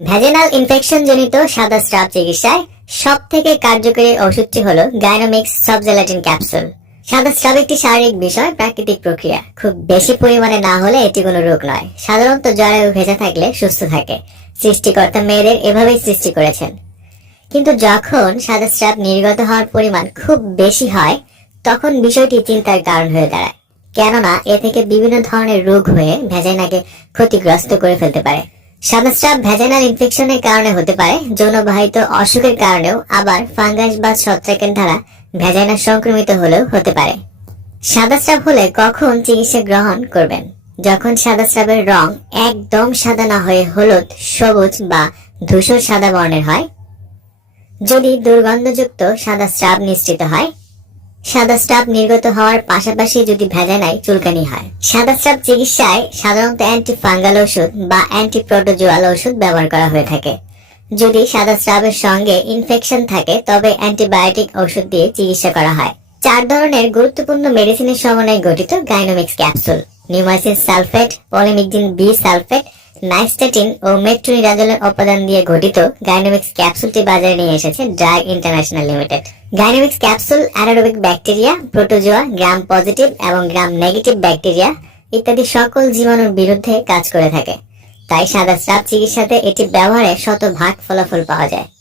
Vaginal infection জনিত সাদা shrub চিকিৎসায় সব থেকে কার্যকরী ওষুধটি হলো গাইনোমিক্স সাবজেলাটিন ক্যাপসুল সাদা স্রাব একটি শারীরিক বিষয়, প্রাকৃতিক প্রক্রিয়া। খুব বেশি পরিমাণে না হলে এটি কোনো রোগ নয়। সাধারণত জরায়ু ভেজা থাকলে সুস্থ থাকে। সৃষ্টিকর্তা মেয়েদের এভাবেই সৃষ্টি করেছেন। কিন্তু যখন সাদা স্রাব নির্গত হওয়ার পরিমাণ খুব বেশি হয়, তখন বিষয়টি চিন্তার কারণ হয়ে দাঁড়ায়। কেননা, এ থেকে বিভিন্ন ধরনের রোগ হয়ে ভেজাইনাকে ক্ষতিগ্রস্ত করে ফেলতে পারে। সাদা স্রাব ভেজাইনাল ইনফেকশনের কারণে হতে পারে, যৌনবাহিত অসুখের কারণেও আবার ফাঙ্গাস বা ছত্রাকের দ্বারা ভেজাইনা সংক্রমিত হলেও হতে পারে। সাদা স্রাব হলে কখন চিকিৎসা গ্রহণ করবেন? যখন সাদা স্রাবের রং একদম সাদা না হয়ে হলুদ, সবুজ বা ধূসর সাদা বর্ণের হয়, যদি দুর্গন্ধযুক্ত সাদা স্রাব নিশ্চিত হয় সাদা স্রাব নির্গত হওয়ার পাশাপাশি যদি ভেজানায় চুলকানি হয়। সাদা স্রাব চিকিৎসায় সাধারণত অ্যান্টি ফাঙ্গাল ওষুধ বা অ্যান্টি প্রোটোজোয়াল ওষুধ ব্যবহার করা হয়ে থাকে। যদি সাদা স্রাবের সঙ্গে ইনফেকশন থাকে, তবে অ্যান্টিবায়োটিক ওষুধ দিয়ে চিকিৎসা করা হয়। চার ধরনের গুরুত্বপূর্ণ মেডিসিনের সমন্বয়ে গঠিত Gynomix capsule. Neomycin sulphate, polymyxin B sulphate nystatin ও মেট্রোনিডাজলের উপাদান দিয়ে গঠিত গাইনোমিক্স ক্যাপসুলটি বাজারে নিয়ে এসেছে drug international limited. Gynomix capsule aerobic bacteria, protozoa gram positive এবং গ্রাম নেগেটিভ ব্যাকটেরিয়া ইত্যাদি সকল জীবাণুর বিরুদ্ধে কাজ করে থাকে। তাই সাদা স্রাব চিকিৎসাতে এটি ব্যবহারে শত ভাগ ফলাফল পাওয়া যায়।